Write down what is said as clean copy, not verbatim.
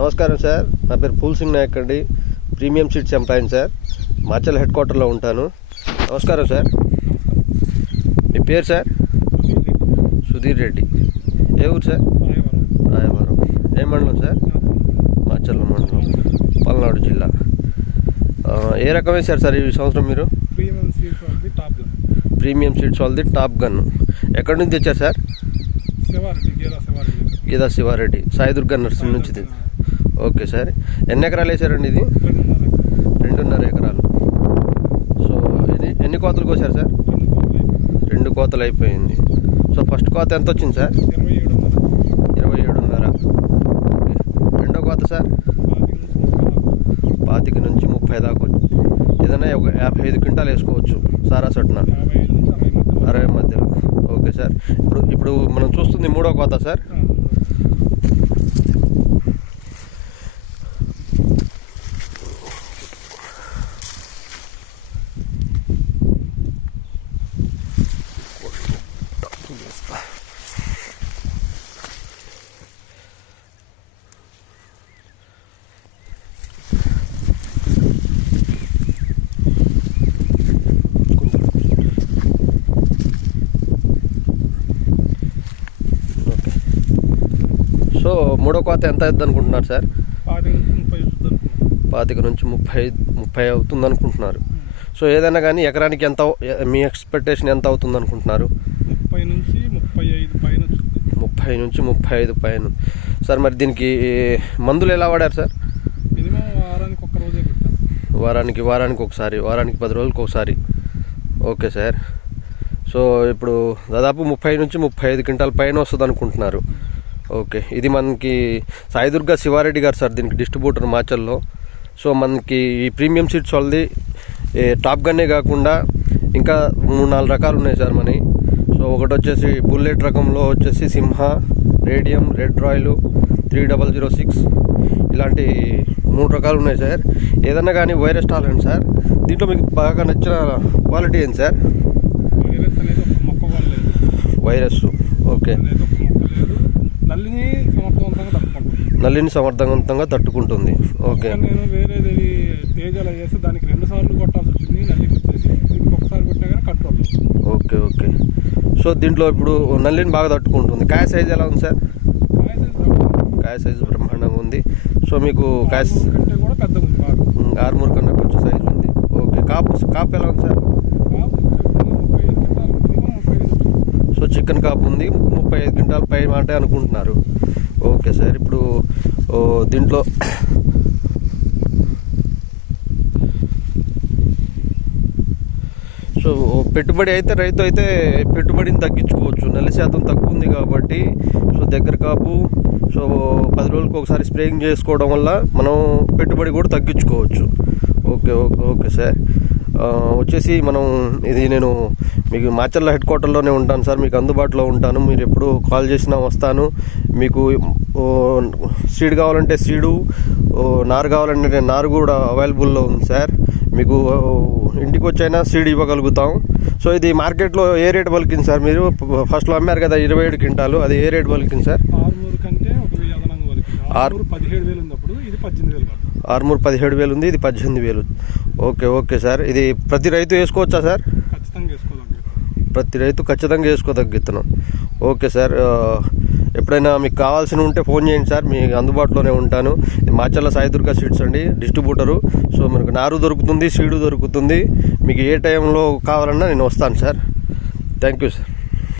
నమస్కారం సార్, నా పేరు ఫూల్ సింగ్ నాయక్ అండి. Premium seeds employee sir, Macherla head క్వార్టర్లో ఉంటాను. నమస్కారం సార్. మీ పేరు సార్? సుధీర్ రెడ్డి. ఏ ఊరు సార్? రాయవరం. ఏ మండలం సార్? మాచల్ మండలం, పల్నాడు జిల్లా. ఏ రకం వేశారు సార్ ఈ సంవత్సరం మీరు? ప్రీమియం సీడ్స్ వాళ్ళది టాప్ గన్. ఎక్కడి నుంచి తెచ్చారు సార్? గీదా శివారెడ్డి, సాయిదుర్గ నర్సింగ్ నుంచి. Okay sir. ఎన్ని ఎకరాలు వేసారండి ఇది? 2.5 ఎకరాలు. సో ఇది ఎన్ని కోతలు కోసారు సార్? 2 కోతలు అయిపోయింది. సో ఫస్ట్ కోత ఎంత వచ్చింది సార్? 27.5. ఓకే. రెండో కోత సార్? 25 నుంచి 30 దాకా వచ్చింది. ఏదైనా ఒక 55 క్వింటాలు వేసుకోవచ్చు సారా సొట్న, 60 మధ్యలో. Okay sir. ఇప్పుడు మనం చూస్తుంది మూడో కోత సార్. సో మూడో కోత ఎంత అవుతుంది అనుకుంటున్నారు సార్? 25 నుంచి 30 అవుతుంది అనుకుంటున్నారు. సో ఏదైనా కానీ ఎకరానికి ఎంత, మీ ఎక్స్పెక్టేషన్ ఎంత అవుతుంది అనుకుంటున్నారు? 30 నుంచి 35 పైన. 30 నుంచి 35 పైన. సార్ మరి దీనికి మందులు ఎలా వాడారు సార్? మినిమం వారానికి ఒక రోజే పెట్టారు. వారానికి ఒకసారి, వారానికి 10 రోజులకు ఒకసారి. Okay sir. సో ఇప్పుడు దాదాపు 30 నుంచి 35 క్వింటాల పైన వస్తుంది అనుకుంటున్నారు. ఓకే. ఇది మనకి సాయిదుర్గ శివారెడ్డి గారు సార్ దీనికి డిస్ట్రిబ్యూటర్ మాచల్లో. సో మనకి ఈ ప్రీమియం సీడ్స్ వాళ్ళది టాప్ గన్నే కాకుండా ఇంకా 3-4 రకాలు ఉన్నాయి సార్ మనవి. సో ఒకటి వచ్చేసి బుల్లెట్ రకంలో వచ్చేసి సింహ, రేడియం, రెడ్ రాయల్, 3006 ఇలాంటి 3 రకాలు ఉన్నాయి సార్. ఏదన్నా కానీ వైరస్ టాలరెంట్ సార్. దీంట్లో మీకు బాగా నచ్చిన క్వాలిటీ ఏంటి సార్? వైరస్. ఓకే. నల్లిని సమర్థవంతంగా తట్టుకుంటుంది. ఓకే. నేను వేరేది తేజాలు చేస్తే దానికి 2 సార్లు కొట్టాల్సి వచ్చింది. నల్లికి వచ్చేసి దీనికి ఒకసారి కొట్టినా కానీ కంట్రోల్. ఓకే. ఓకే. సో దీంట్లో ఇప్పుడు నల్లిని బాగా తట్టుకుంటుంది. కాయ సైజ్ ఎలా ఉంది సార్? కాయ సైజు బ్రహ్మాండంగా ఉంది. సో మీకు కాయ కంటే కూడా పెద్దగా ఉంది, బాగా ఆర్మూర్ కన్నా కొంచెం సైజు ఉంది. ఓకే. కాపు ఎలా ఉంది సార్? సో చికెన్ కాపు ఉంది, 35 క్వింటాల పై మాట అనుకుంటున్నారు. Okay sir. ఇప్పుడు దీంట్లో సో పెట్టుబడి అయితే రైతు అయితే పెట్టుబడిని తగ్గించుకోవచ్చు. నల్లి శాతం తక్కువ ఉంది కాబట్టి. సో దగ్గర కాపు, సో 10 రోజులకు ఒకసారి స్ప్రేయింగ్ చేసుకోవడం వల్ల మనం పెట్టుబడి కూడా తగ్గించుకోవచ్చు. ఓకే. ఓకే. Okay sir. వచ్చేసి మనం నేను మీకు మాచర్ల హెడ్ క్వార్టర్లోనే ఉంటాను సార్. మీకు అందుబాటులో ఉంటాను. మీరు ఎప్పుడు కాల్ చేసినా వస్తాను. మీకు సీడ్ కావాలంటే సీడు, నారు కావాలంటే నారు కూడా అవైలబుల్లో ఉంది సార్. మీకు ఇంటికి వచ్చైనా సీడ్ ఇవ్వగలుగుతాం. సో ఇది మార్కెట్లో ఏ రేట్ పలికింది సార్? మీరు ఫస్ట్లో అమ్మారు కదా 27 క్వింటాలు, అది ఏ రేట్ పలికింది సార్? ఆర్మూర్ కంటే 1,000 అదనంగా పలికింది. 17,000 ఉన్నప్పుడు ఇది 18,000. ఆర్మూర్ 17,000 ఉంది, ఇది 18,000. ఓకే. Okay sir. ఇది ప్రతి రైతు వేసుకోవచ్చా సార్? ఖచ్చితంగా వేసుకోదగ్గ. ప్రతి రైతు ఖచ్చితంగా వేసుకోదగ్గుతున్నాం. Okay sir. ఎప్పుడైనా మీకు కావాల్సి ఉంటే ఫోన్ చేయండి సార్, మీకు అందుబాటులోనే ఉంటాను. మాచర్ల సాయిదుర్గ సీడ్స్ అండి, డిస్ట్రిబ్యూటరు. సో మనకు నారు దొరుకుతుంది, సీడు దొరుకుతుంది. మీకు ఏ టైంలో కావాలన్నా నేను వస్తాను సార్. Thank you sir.